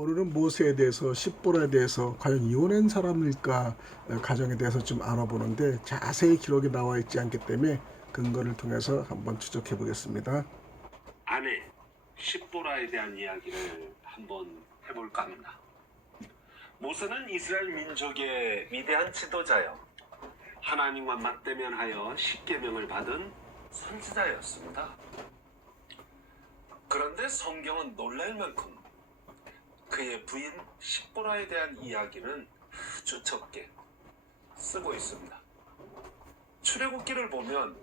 오늘은 모세에 대해서 십보라에 대해서 과연 이혼한 사람일까 가정에 대해서 좀 알아보는데 자세히 기록이 나와 있지 않기 때문에 근거를 통해서 한번 추적해 보겠습니다. 아내 십보라에 대한 이야기를 한번 해볼까 합니다. 모세는 이스라엘 민족의 위대한 지도자요, 하나님과 맞대면하여 십계명을 받은 선지자였습니다. 그런데 성경은 놀랄 만큼 그의 부인 십보라에 대한 이야기는 아주 적게 쓰고 있습니다. 출애굽기를 보면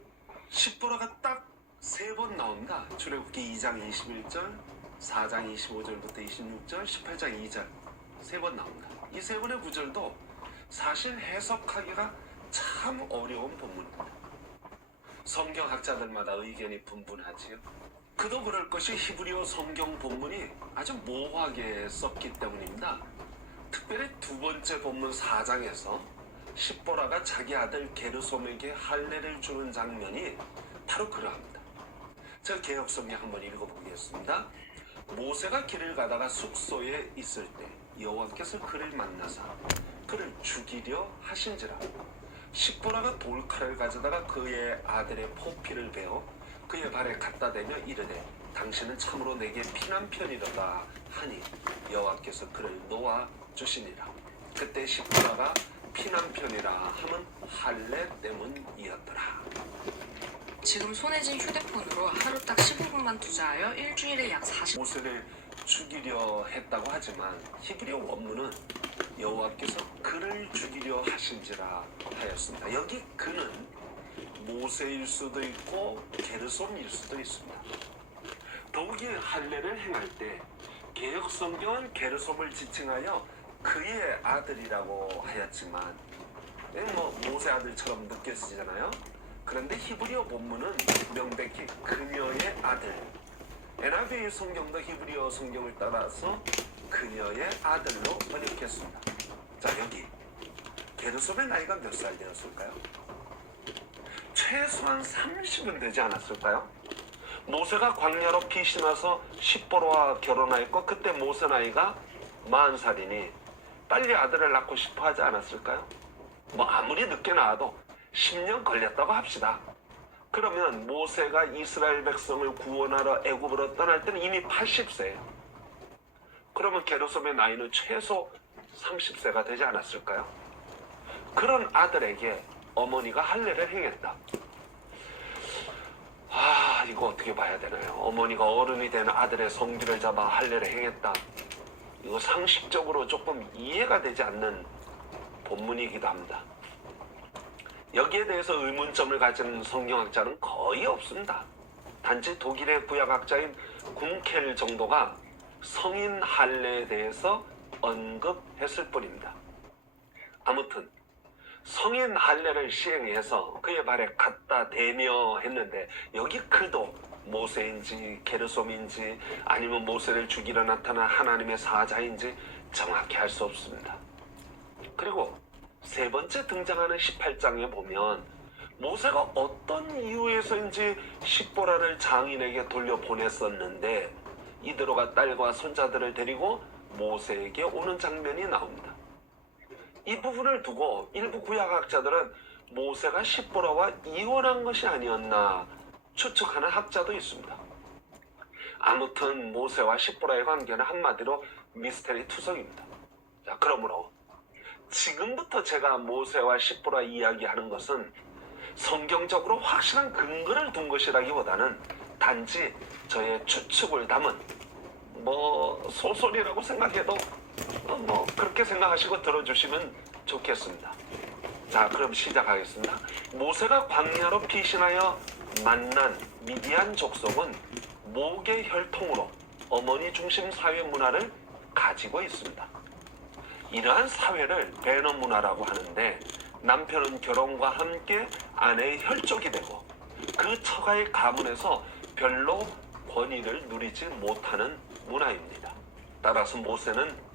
십보라가 딱 3번 나옵니다. 출애굽기 2장 21절, 4장 25절부터 26절, 18장 2절 3번 나옵니다. 이 3번의 구절도 사실 해석하기가 참 어려운 본문입니다. 성경학자들마다 의견이 분분하지요. 그도 그럴 것이 히브리어 성경 본문이 아주 모호하게 썼기 때문입니다. 특별히 두 번째 본문 4장에서 십보라가 자기 아들 게르솜에게 할례를 주는 장면이 바로 그러합니다. 제가 개역성경 한번 읽어보겠습니다. 모세가 길을 가다가 숙소에 있을 때 여호와께서 그를 만나사 그를 죽이려 하신지라. 십보라가 돌칼을 가져다가 그의 아들의 포피를 베어 그의 발에 갖다 대며 이르되 당신은 참으로 내게 피난편이로다 하니 여호와께서 그를 놓아 주시니라. 그때 십보라가 피난편이라 함은 할례 때문이었더라. 지금 손에 쥔 휴대폰으로 하루 딱 15분만 투자하여 일주일에 약 40... 모세를 죽이려 했다고 하지만 히브리어 원문은 여호와께서 그를 죽이려 하신지라 하였습니다. 여기 그는 모세일 수도 있고 게르솜일 수도 있습니다. 더욱이 할례를 행할 때 개역 성경은 게르솜을 지칭하여 그의 아들이라고 하였지만 모세 아들처럼 느껴지잖아요. 그런데 히브리어 본문은 명백히 그녀의 아들, NIV 성경도 히브리어 성경을 따라서 그녀의 아들로 번역했습니다. 자, 여기 게르솜의 나이가 몇 살 되었을까요? 최소한 30은 되지 않았을까요? 모세가 광야로 피신와서 십보라와 결혼하였고 그때 모세 나이가 40살이니 빨리 아들을 낳고 싶어 하지 않았을까요? 아무리 늦게 낳아도 10년 걸렸다고 합시다. 그러면 모세가 이스라엘 백성을 구원하러 애굽으로 떠날 때는 이미 80세예요. 그러면 게르솜의 나이는 최소 30세가 되지 않았을까요? 그런 아들에게 어머니가 할례를 행했다. 이거 어떻게 봐야 되나요? 어머니가 어른이 된 아들의 성기를 잡아 할례를 행했다. 이거 상식적으로 조금 이해가 되지 않는 본문이기도 합니다. 여기에 대해서 의문점을 가진 성경학자는 거의 없습니다. 단지 독일의 구약학자인 궁켈 정도가 성인 할례에 대해서 언급했을 뿐입니다. 아무튼 성인 할례를 시행해서 그의 발에 갖다 대며 했는데 여기 그도 모세인지 게르솜인지 아니면 모세를 죽이러 나타난 하나님의 사자인지 정확히 알 수 없습니다. 그리고 세 번째 등장하는 18장에 보면 모세가 어떤 이유에서인지 십보라를 장인에게 돌려보냈었는데 이드로가 딸과 손자들을 데리고 모세에게 오는 장면이 나옵니다. 이 부분을 두고 일부 구약학자들은 모세가 십보라와 이혼한 것이 아니었나 추측하는 학자도 있습니다. 아무튼 모세와 십보라의 관계는 한마디로 미스테리 투성입니다. 자, 그러므로 지금부터 제가 모세와 십보라 이야기하는 것은 성경적으로 확실한 근거를 둔 것이라기보다는 단지 저의 추측을 담은 소설이라고 생각해도 그렇게 생각하시고 들어주시면 좋겠습니다. 자, 그럼 시작하겠습니다. 모세가 광야로 피신하여 만난 미디안 족속은 목의 혈통으로 어머니 중심 사회 문화를 가지고 있습니다. 이러한 사회를 베너 문화라고 하는데 남편은 결혼과 함께 아내의 혈족이 되고 그 처가의 가문에서 별로 권위를 누리지 못하는 문화입니다. 따라서 모세는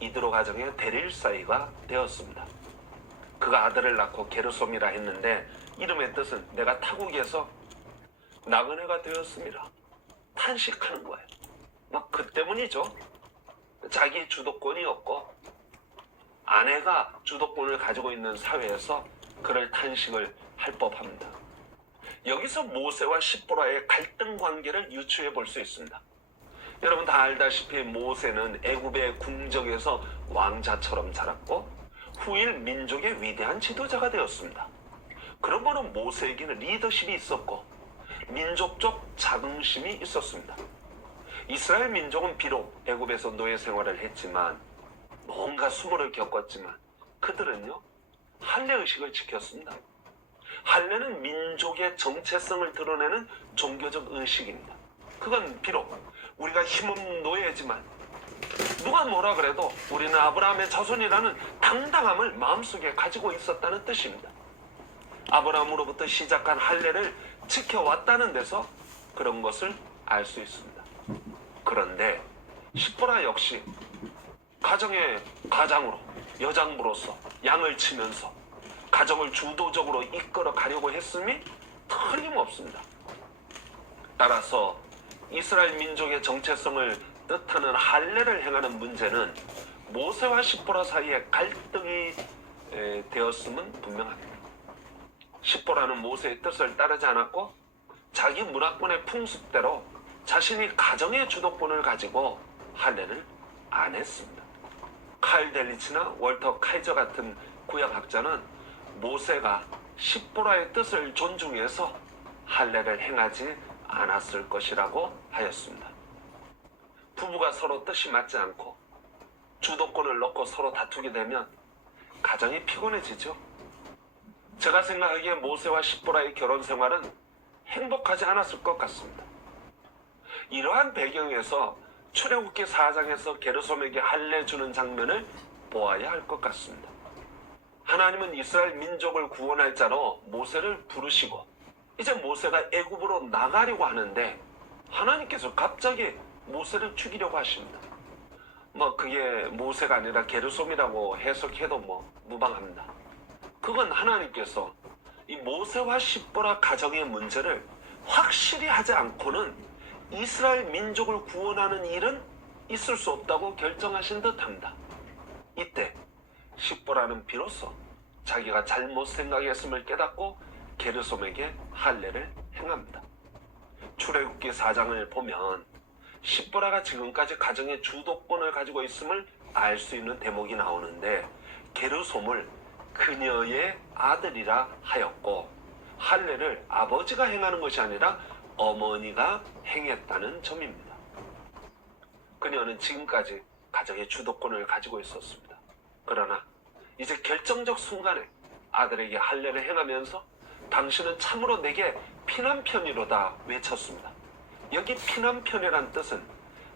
이드로 가정의 대릴사이가 되었습니다. 그가 아들을 낳고 게르솜이라 했는데 이름의 뜻은 내가 타국에서 나그네가 되었습니다. 탄식하는 거예요. 그 때문이죠. 자기 주도권이었고 아내가 주도권을 가지고 있는 사회에서 그를 탄식을 할 법합니다. 여기서 모세와 십보라의 갈등 관계를 유추해 볼 수 있습니다. 여러분 다 알다시피 모세는 애굽의 궁정에서 왕자처럼 자랐고 후일 민족의 위대한 지도자가 되었습니다. 그러므로 모세에게는 리더십이 있었고 민족적 자긍심이 있었습니다. 이스라엘 민족은 비록 애굽에서 노예 생활을 했지만 뭔가 수모를 겪었지만 그들은요 할례의식을 지켰습니다. 할례는 민족의 정체성을 드러내는 종교적 의식입니다. 그건 비록 우리가 힘없는 노예지만 누가 뭐라 그래도 우리는 아브라함의 자손이라는 당당함을 마음속에 가지고 있었다는 뜻입니다. 아브라함으로부터 시작한 할례를 지켜왔다는 데서 그런 것을 알 수 있습니다. 그런데 십보라 역시 가정의 가장으로 여장부로서 양을 치면서 가정을 주도적으로 이끌어 가려고 했음이 틀림없습니다. 따라서 이스라엘 민족의 정체성을 뜻하는 할례를 행하는 문제는 모세와 십보라 사이에 갈등이 되었음은 분명합니다. 십보라는 모세의 뜻을 따르지 않았고 자기 문화권의 풍습대로 자신이 가정의 주도권을 가지고 할례를 안 했습니다. 칼 델리치나 월터 카이저 같은 구약학자는 모세가 십보라의 뜻을 존중해서 할례를 행하지 않았을 것이라고 하였습니다. 부부가 서로 뜻이 맞지 않고 주도권을 놓고 서로 다투게 되면 가정이 피곤해지죠. 제가 생각하기에 모세와 십보라의 결혼 생활은 행복하지 않았을 것 같습니다. 이러한 배경에서 출애굽기 4장에서 게르솜에게 할례 주는 장면을 보아야 할 것 같습니다. 하나님은 이스라엘 민족을 구원할 자로 모세를 부르시고 이제 모세가 애굽으로 나가려고 하는데 하나님께서 갑자기 모세를 죽이려고 하십니다. 그게 모세가 아니라 게르솜이라고 해석해도 무방합니다. 그건 하나님께서 이 모세와 십보라 가정의 문제를 확실히 하지 않고는 이스라엘 민족을 구원하는 일은 있을 수 없다고 결정하신 듯합니다. 이때 십보라는 비로소 자기가 잘못 생각했음을 깨닫고 게르솜에게 할례를 행합니다. 출애굽기 4장을 보면 십보라가 지금까지 가정의 주도권을 가지고 있음을 알 수 있는 대목이 나오는데 게르솜을 그녀의 아들이라 하였고 할례를 아버지가 행하는 것이 아니라 어머니가 행했다는 점입니다. 그녀는 지금까지 가정의 주도권을 가지고 있었습니다. 그러나 이제 결정적 순간에 아들에게 할례를 행하면서 당신은 참으로 내게 피난편이로다 외쳤습니다. 여기 피난편이란 뜻은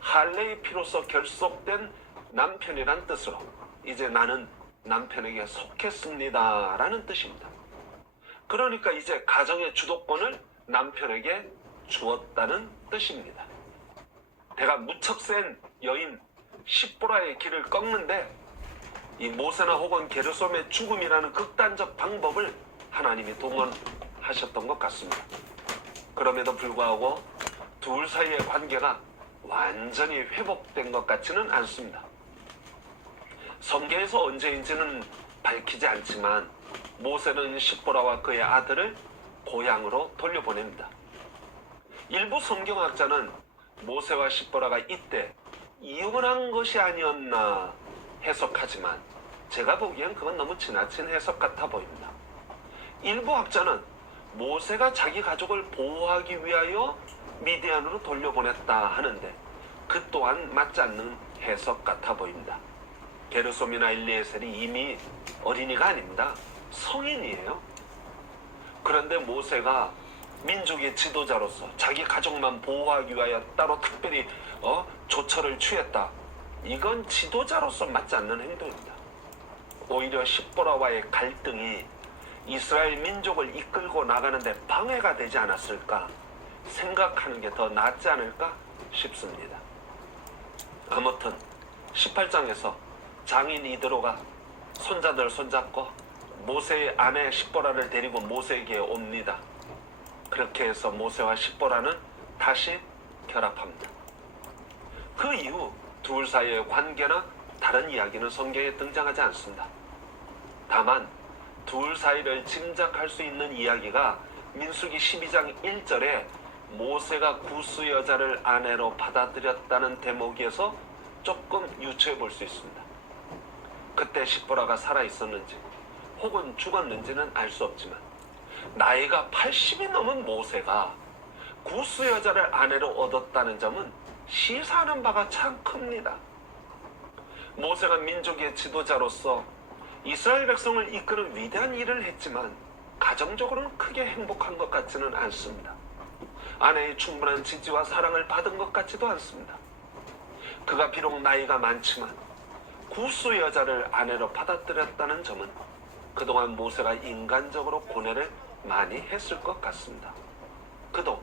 할례의 피로서 결속된 남편이란 뜻으로 이제 나는 남편에게 속했습니다 라는 뜻입니다. 그러니까 이제 가정의 주도권을 남편에게 주었다는 뜻입니다. 내가 무척 센 여인 십보라의 길을 꺾는데 이 모세나 혹은 게르솜의 죽음이라는 극단적 방법을 하나님이 동원하셨던 것 같습니다. 그럼에도 불구하고 둘 사이의 관계가 완전히 회복된 것 같지는 않습니다. 성경에서 언제인지는 밝히지 않지만 모세는 십보라와 그의 아들을 고향으로 돌려보냅니다. 일부 성경학자는 모세와 십보라가 이때 이혼한 것이 아니었나 해석하지만 제가 보기엔 그건 너무 지나친 해석 같아 보입니다. 일부 학자는 모세가 자기 가족을 보호하기 위하여 미디안으로 돌려보냈다 하는데 그 또한 맞지 않는 해석 같아 보입니다. 게르솜이나 엘리에셀이 이미 어린이가 아닙니다. 성인이에요. 그런데 모세가 민족의 지도자로서 자기 가족만 보호하기 위하여 따로 특별히 조처를 취했다. 이건 지도자로서 맞지 않는 행동입니다. 오히려 십보라와의 갈등이 이스라엘 민족을 이끌고 나가는데 방해가 되지 않았을까 생각하는 게 더 낫지 않을까 싶습니다. 아무튼 18장에서 장인 이드로가 손자들 손잡고 모세의 아내 십보라를 데리고 모세에게 옵니다. 그렇게 해서 모세와 십보라는 다시 결합합니다. 그 이후 둘 사이의 관계나 다른 이야기는 성경에 등장하지 않습니다. 다만 둘 사이를 짐작할 수 있는 이야기가 민수기 12장 1절에 모세가 구스 여자를 아내로 받아들였다는 대목에서 조금 유추해 볼 수 있습니다. 그때 십보라가 살아있었는지 혹은 죽었는지는 알 수 없지만 나이가 80이 넘은 모세가 구스 여자를 아내로 얻었다는 점은 시사하는 바가 참 큽니다. 모세가 민족의 지도자로서 이스라엘 백성을 이끄는 위대한 일을 했지만 가정적으로는 크게 행복한 것 같지는 않습니다. 아내의 충분한 지지와 사랑을 받은 것 같지도 않습니다. 그가 비록 나이가 많지만 구스 여자를 아내로 받아들였다는 점은 그동안 모세가 인간적으로 고뇌를 많이 했을 것 같습니다. 그도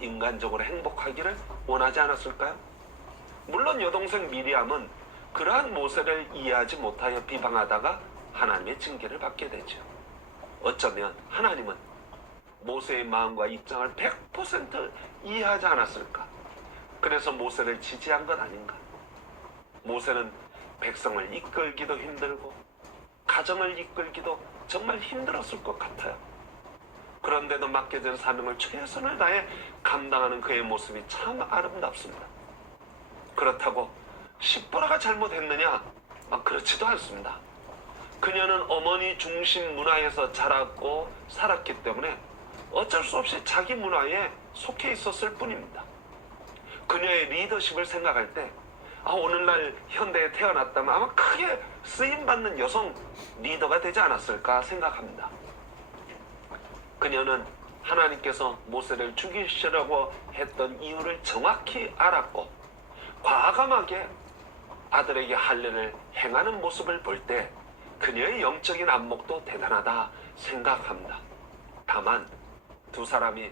인간적으로 행복하기를 원하지 않았을까요? 물론 여동생 미리암은 그러한 모세를 이해하지 못하여 비방하다가 하나님의 징계를 받게 되죠. 어쩌면 하나님은 모세의 마음과 입장을 100% 이해하지 않았을까? 그래서 모세를 지지한 것 아닌가? 모세는 백성을 이끌기도 힘들고 가정을 이끌기도 정말 힘들었을 것 같아요. 그런데도 맡겨진 사명을 최선을 다해 감당하는 그의 모습이 참 아름답습니다. 그렇다고 십보라가 잘못했느냐? 그렇지도 않습니다. 그녀는 어머니 중심 문화에서 자랐고 살았기 때문에 어쩔 수 없이 자기 문화에 속해 있었을 뿐입니다. 그녀의 리더십을 생각할 때 오늘날 현대에 태어났다면 아마 크게 쓰임받는 여성 리더가 되지 않았을까 생각합니다. 그녀는 하나님께서 모세를 죽이시려고 했던 이유를 정확히 알았고 과감하게 아들에게 할례를 행하는 모습을 볼 때 그녀의 영적인 안목도 대단하다 생각합니다. 다만 두 사람이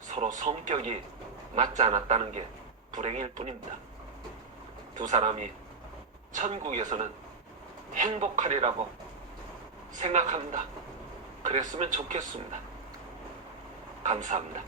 서로 성격이 맞지 않았다는 게 불행일 뿐입니다. 두 사람이 천국에서는 행복하리라고 생각합니다. 그랬으면 좋겠습니다. 감사합니다.